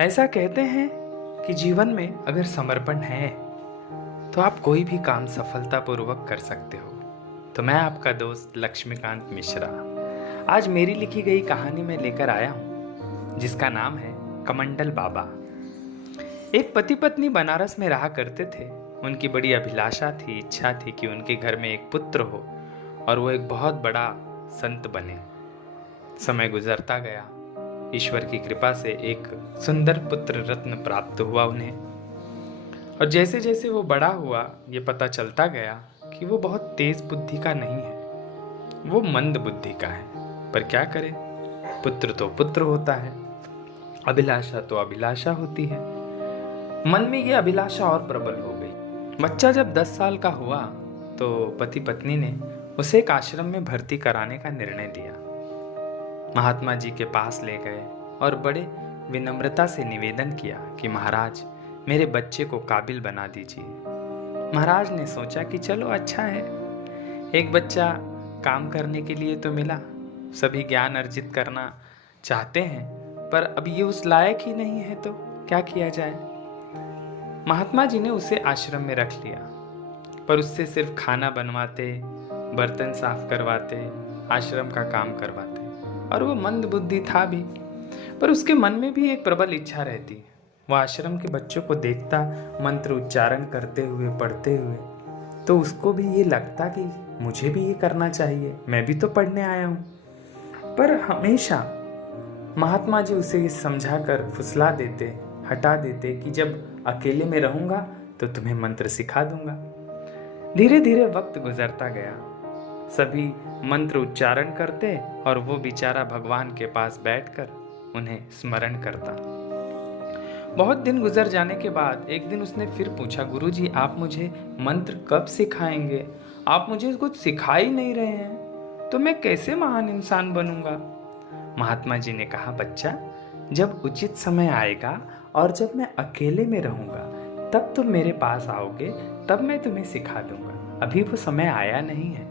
ऐसा कहते हैं कि जीवन में अगर समर्पण है तो आप कोई भी काम सफलतापूर्वक कर सकते हो। तो मैं आपका दोस्त लक्ष्मीकांत मिश्रा आज मेरी लिखी गई कहानी में लेकर आया हूँ जिसका नाम है कमंडल बाबा। एक पति पत्नी बनारस में रहा करते थे। उनकी बड़ी अभिलाषा थी, इच्छा थी कि उनके घर में एक पुत्र हो और वो एक बहुत बड़ा संत बने। समय गुजरता गया, ईश्वर की कृपा से एक सुंदर पुत्र रत्न प्राप्त हुआ उन्हें। और जैसे जैसे वो बड़ा हुआ ये पता चलता गया कि वो बहुत तेज बुद्धि का नहीं है, वो मंद बुद्धि का है। पर क्या करे, पुत्र तो पुत्र होता है, अभिलाषा तो अभिलाषा होती है। मन में ये अभिलाषा और प्रबल हो गई। बच्चा जब 10 साल का हुआ तो पति पत्नी ने उसे एक आश्रम में भर्ती कराने का निर्णय लिया। महात्मा जी के पास ले गए और बड़े विनम्रता से निवेदन किया कि महाराज मेरे बच्चे को काबिल बना दीजिए। महाराज ने सोचा कि चलो अच्छा है, एक बच्चा काम करने के लिए तो मिला। सभी ज्ञान अर्जित करना चाहते हैं पर अब ये उस लायक ही नहीं है तो क्या किया जाए। महात्मा जी ने उसे आश्रम में रख लिया पर उससे सिर्फ खाना बनवाते, बर्तन साफ करवाते, आश्रम का काम करवाते। और वो मंद बुद्धि था भी, पर उसके मन में भी एक प्रबल इच्छा रहती। वह आश्रम के बच्चों को देखता मंत्र उच्चारण करते हुए, पढ़ते हुए, तो उसको भी ये लगता कि मुझे भी ये करना चाहिए, मैं भी तो पढ़ने आया हूँ। पर हमेशा महात्मा जी उसे ये समझाकर फुसला देते, हटा देते कि जब अकेले में रहूंगा तो तुम्हें मंत्र सिखा दूंगा। धीरे धीरे वक्त गुजरता गया, सभी मंत्र उच्चारण करते और वो बेचारा भगवान के पास बैठकर उन्हें स्मरण करता। बहुत दिन गुजर जाने के बाद एक दिन उसने फिर पूछा, गुरुजी आप मुझे मंत्र कब सिखाएंगे? आप मुझे कुछ सिखा ही नहीं रहे हैं, तो मैं कैसे महान इंसान बनूंगा? महात्मा जी ने कहा, बच्चा जब उचित समय आएगा और जब मैं अकेले में रहूंगा तब तुम मेरे पास आओगे, तब मैं तुम्हें सिखा दूंगा। अभी वो समय आया नहीं है।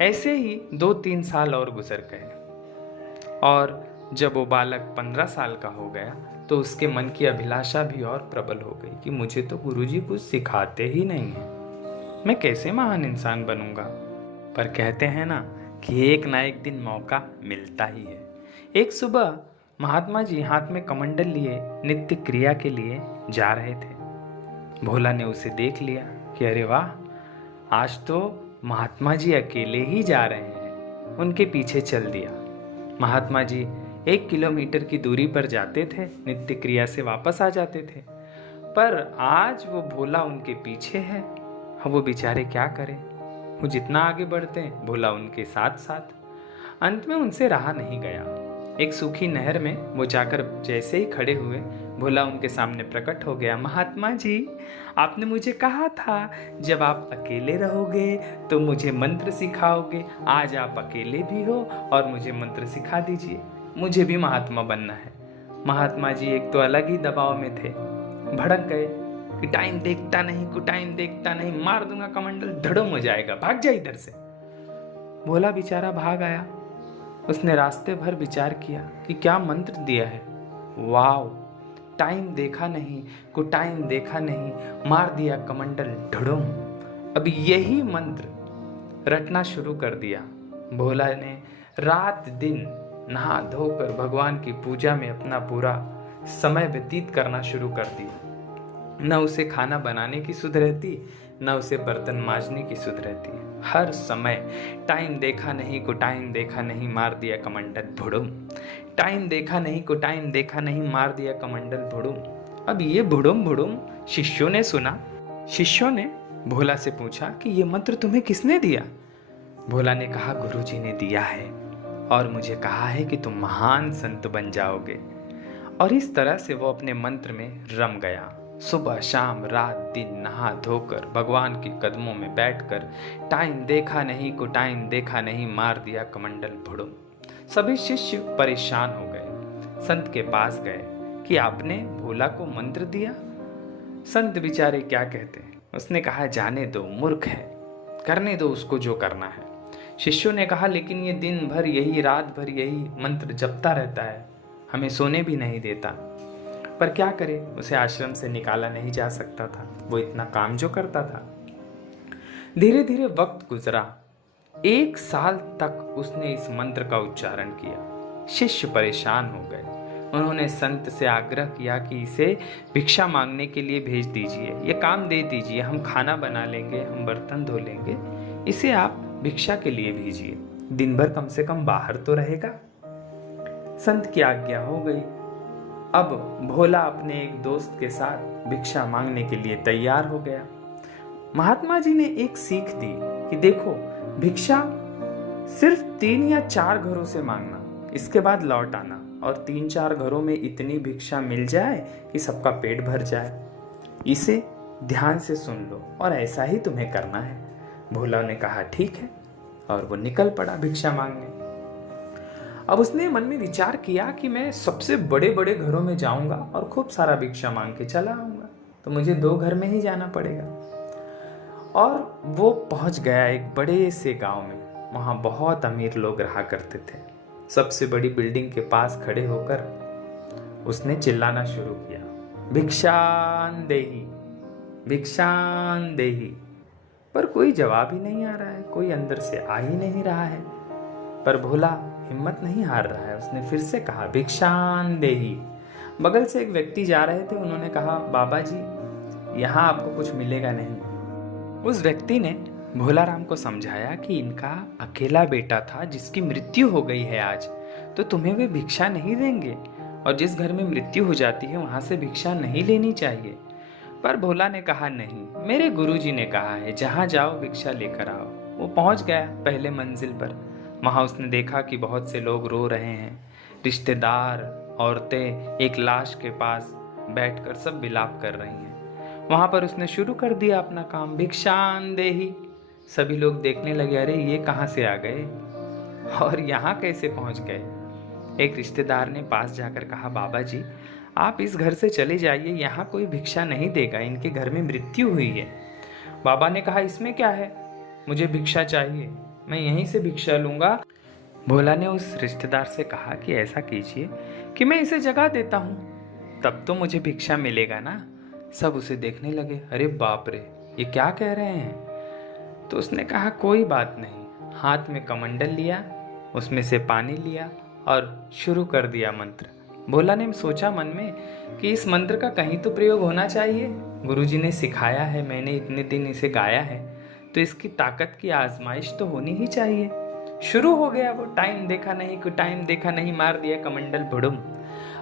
ऐसे ही 2-3 साल और गुजर गए और जब वो बालक 15 साल का हो गया तो उसके मन की अभिलाषा भी और प्रबल हो गई कि मुझे तो गुरुजी कुछ सिखाते ही नहीं है, मैं कैसे महान इंसान बनूंगा। पर कहते हैं ना कि एक ना एक दिन मौका मिलता ही है। एक सुबह महात्मा जी हाथ में कमंडल लिए नित्य क्रिया के लिए जा रहे थे। भोला ने उसे देख लिया कि अरे वाह, आज तो महात्मा जी अकेले ही जा रहे हैं। उनके पीछे चल दिया। महात्मा जी 1 किलोमीटर की दूरी पर जाते थे, नित्य क्रिया से वापस आ जाते थे। पर आज वो भोला उनके पीछे है। वो बेचारे क्या करें, वो जितना आगे बढ़ते हैं भोला उनके साथ साथ। अंत में उनसे रहा नहीं गया। एक सूखी नहर में वो जाकर जैसे ही खड़े हुए, भोला उनके सामने प्रकट हो गया। महात्मा जी आपने मुझे कहा था जब आप अकेले रहोगे तो मुझे मंत्र सिखाओगे। आज आप अकेले भी हो और मुझे मंत्र सिखा दीजिए, मुझे भी महात्मा बनना है। महात्मा जी एक तो अलग ही दबाव में थे, भड़क गए कि टाइम देखता नहीं, टाइम देखता नहीं, मार दूंगा कमंडल, धड़म हो जाएगा, भाग जा इधर से। भोला बेचारा भाग आया। उसने रास्ते भर विचार किया कि क्या मंत्र दिया है। वाव, टाइम देखा नहीं, टाइम देखा नहीं, मार दिया कमंडल, धड़म। अब यही मंत्र रटना शुरू कर दिया। भोला ने रात दिन नहा धोकर भगवान की पूजा में अपना पूरा समय व्यतीत करना शुरू कर दिया। न उसे खाना बनाने की सुध रहती, न उसे बर्तन मांजने की सुध रहती। हर समय टाइम देखा नहीं, टाइम देखा नहीं, मार दिया कमंडल, भुड़ुम। टाइम देखा नहीं, टाइम देखा नहीं, मार दिया कमंडल, भुड़ुम। अब ये भुड़ुम भुड़ुम शिष्यों ने सुना। शिष्यों ने भोला से पूछा कि ये मंत्र तुम्हें किसने दिया? भोला ने कहा, गुरुजी ने दिया है और मुझे कहा है कि तुम महान संत बन जाओगे। और इस तरह से वो अपने मंत्र में रम गया। सुबह शाम रात दिन नहा धोकर भगवान के कदमों में बैठकर टाइम देखा नहीं, टाइम देखा नहीं, मार दिया कमंडल, भुड़ुम। सभी शिष्य परेशान हो गए, संत के पास गए कि आपने भोला को मंत्र दिया। संत बेचारे क्या कहते हैं, उसने कहा जाने दो, मूर्ख है, करने दो उसको जो करना है। शिष्यों ने कहा लेकिन ये दिन भर यही, रात भर यही मंत्र जपता रहता है, हमें सोने भी नहीं देता। पर क्या करे, उसे आश्रम से निकाला नहीं जा सकता था, वो इतना काम जो करता था। धीरे धीरे वक्त गुजरा। 1 साल तक उसने इस मंत्र का उच्चारण किया। शिष्य परेशान हो गए। उन्होंने संत से आग्रह किया कि इसे भिक्षा मांगने के लिए भेज दीजिए, ये काम दे दीजिए, हम खाना बना लेंगे, हम बर्तन धो लेंगे, इसे आप भिक्षा के लिए भेजिए, दिन भर कम से कम बाहर तो रहेगा। संत की आज्ञा हो गई। अब भोला अपने एक दोस्त के साथ भिक्षा मांगने के लिए तैयार हो गया। महात्मा जी ने एक सीख दी कि देखो, भिक्षा सिर्फ 3 या 4 घरों से मांगना, इसके बाद लौट आना, और 3-4 घरों में इतनी भिक्षा मिल जाए कि सबका पेट भर जाए। इसे ध्यान से सुन लो और ऐसा ही तुम्हें करना है। भोला ने कहा ठीक है, और वो निकल पड़ा भिक्षा मांगने। अब उसने मन में विचार किया कि मैं सबसे बड़े बड़े घरों में जाऊंगा और खूब सारा भिक्षा मांग के चला आऊंगा, तो मुझे 2 घर में ही जाना पड़ेगा। और वो पहुंच गया एक बड़े से गांव में। वहां बहुत अमीर लोग रहा करते थे। सबसे बड़ी बिल्डिंग के पास खड़े होकर उसने चिल्लाना शुरू किया, भिक्षान देही, भिक्षान देही। पर कोई जवाब ही नहीं आ रहा है, कोई अंदर से आ ही नहीं रहा है। पर भोला हिम्मत नहीं हार रहा है। उसने फिर से कहा, भिक्षान देही। बगल से एक व्यक्ति जा रहे थे, उन्होंने कहा, बाबा जी, यहाँ आपको कुछ मिलेगा नहीं। उस व्यक्ति ने भोलाराम को समझाया कि इनका अकेला बेटा था जिसकी मृत्यु हो गई है आज, तो तुम्हें वे भिक्षा नहीं देंगे, और जिस घर में मृत्यु हो जाती है वहां से भिक्षा नहीं लेनी चाहिए। पर भोला ने कहा, नहीं, मेरे गुरुजी ने कहा है जहां जाओ भिक्षा लेकर आओ। वो पहुंच गया पहले मंजिल पर। वहां उसने देखा कि बहुत से लोग रो रहे हैं। रिश्तेदार, औरतें एक लाश के पास बैठकर सब विलाप कर रही हैं। वहां पर उसने शुरू कर दिया अपना काम, भिक्षान देही। सभी लोग देखने लगे, अरे ये कहाँ से आ गए और यहाँ कैसे पहुँच गए। एक रिश्तेदार ने पास जाकर कहा, बाबा जी, आप इस घर से चले जाइए, यहाँ कोई भिक्षा नहीं देगा, इनके घर में मृत्यु हुई है। बाबा ने कहा, इसमें क्या है, मुझे भिक्षा चाहिए, मैं यहीं से भिक्षा लूंगा। भोला ने उस रिश्तेदार से कहा कि ऐसा कीजिए कि मैं इसे जगा देता हूँ, तब तो मुझे भिक्षा मिलेगा ना। सब उसे देखने लगे, अरे बाप रे, ये क्या कह रहे हैं। तो उसने कहा, कोई बात नहीं। हाथ में कमंडल लिया, उसमें से पानी लिया और शुरू कर दिया मंत्र। भोला ने सोचा मन में कि इस मंत्र का कहीं तो प्रयोग होना चाहिए। गुरुजी ने सिखाया है, मैंने इतने दिन इसे गाया है, तो इसकी ताकत की आजमाइश तो होनी ही चाहिए। शुरू हो गया वो, टाइम देखा नहीं, कोई टाइम देखा नहीं, मार दिया कमंडल, भुड़ुम।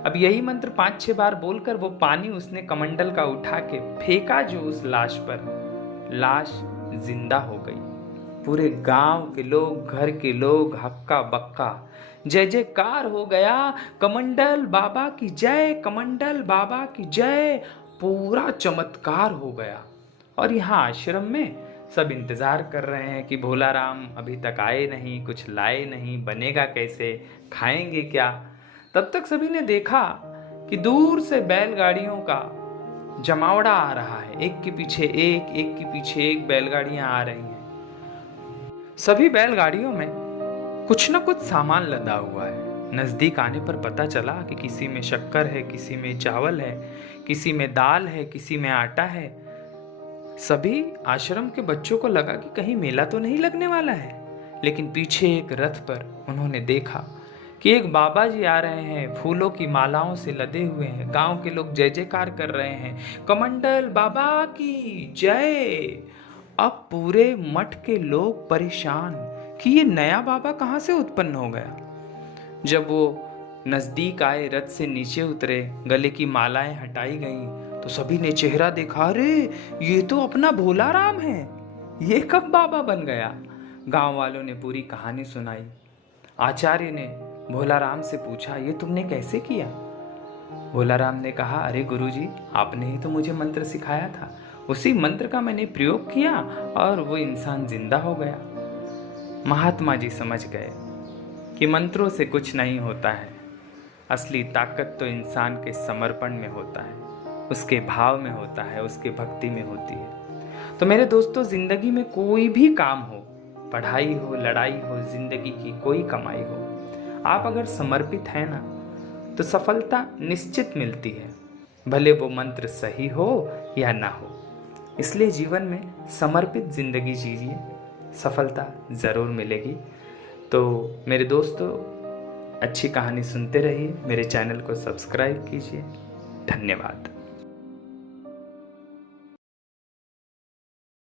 अब यही मंत्र 5-6 बार बोलकर वो पानी उसने कमंडल का उठा के फेंका जो उस लाश पर। लाश जिंदा हो गई। पूरे गांव के लोग, घर के लोग हक्का बक्का, जय जयकार हो गया, कमंडल बाबा की जय, कमंडल बाबा की जय। पूरा चमत्कार हो गया। और यहाँ आश्रम में सब इंतजार कर रहे हैं कि भोलाराम अभी तक आए नहीं, कुछ लाए नहीं, बनेगा कैसे, खाएंगे क्या। तब तक सभी ने देखा कि दूर से बैलगाड़ियों का जमावड़ा आ रहा है, एक के पीछे एक, एक के पीछे एक बैलगाड़ियां आ रही हैं। सभी बैलगाड़ियों में कुछ न कुछ सामान लदा हुआ है। नजदीक आने पर पता चला कि किसी में शक्कर है, किसी में चावल है, किसी में दाल है, किसी में आटा है। सभी आश्रम के बच्चों को लगा कि कहीं मेला तो नहीं लगने वाला है। लेकिन पीछे एक रथ पर उन्होंने देखा कि एक बाबा जी आ रहे हैं, फूलों की मालाओं से लदे हुए हैं। गांव के लोग जय जयकार कर रहे हैं, कमंडल बाबा की जय। अब पूरे मठ के लोग परेशान कि ये नया बाबा कहां से उत्पन्न हो गया। जब वो नजदीक आए, रथ से नीचे उतरे, गले की मालाएं हटाई गईं, तो सभी ने चेहरा देखा, अरे ये तो अपना भोलाराम है, ये कब बाबा बन गया। गांव वालों ने पूरी कहानी सुनाई। आचार्य ने भोलाराम से पूछा, ये तुमने कैसे किया। भोलाराम ने कहा, अरे गुरुजी, आपने ही तो मुझे मंत्र सिखाया था, उसी मंत्र का मैंने प्रयोग किया और वो इंसान जिंदा हो गया। महात्मा जी समझ गए कि मंत्रों से कुछ नहीं होता है, असली ताकत तो इंसान के समर्पण में होता है, उसके भाव में होता है, उसके भक्ति में होती है। तो मेरे दोस्तों, जिंदगी में कोई भी काम हो, पढ़ाई हो, लड़ाई हो, जिंदगी की कोई कमाई हो, आप अगर समर्पित हैं ना, तो सफलता निश्चित मिलती है। भले वो मंत्र सही हो या ना हो। इसलिए जीवन में समर्पित जिंदगी जीजिए, सफलता ज़रूर मिलेगी। तो मेरे दोस्तों, अच्छी कहानी सुनते रहिए, मेरे चैनल को सब्सक्राइब कीजिए। धन्यवाद।